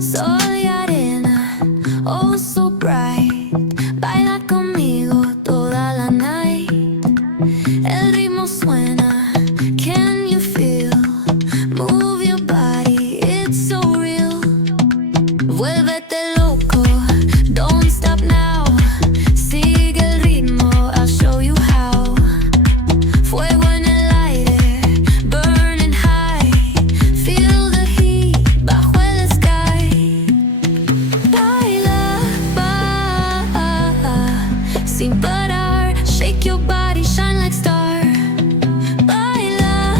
Soy arena, oh so bright. Baila conmigo toda la night. El ritmo suena, can you feel? Move your body, it's so real. Vuélvete loco, don't stop now. Sigue el ritmo, I'll show you how. Fuego en el aire, burning high. Feel the heat bajo el sky. Baila, sin parar. Shake your body, shine like star. Baila,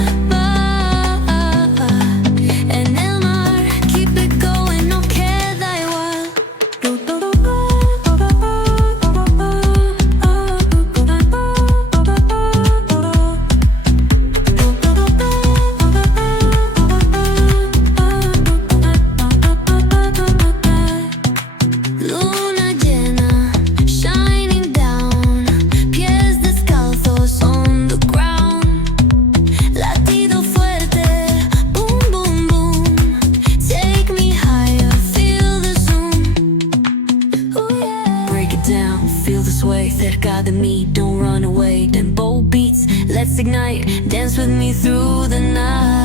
en el mar. Keep it going, no queda igual. Luna llena, shining down. Pies descalzos on the ground. Latido fuerte, boom, boom, boom. Take me higher, feel the zoom. Ooh, yeah. Break it down, feel the sway. Cerca de mí, don't run away. Tempo beats, let's ignite. Dance with me through the night.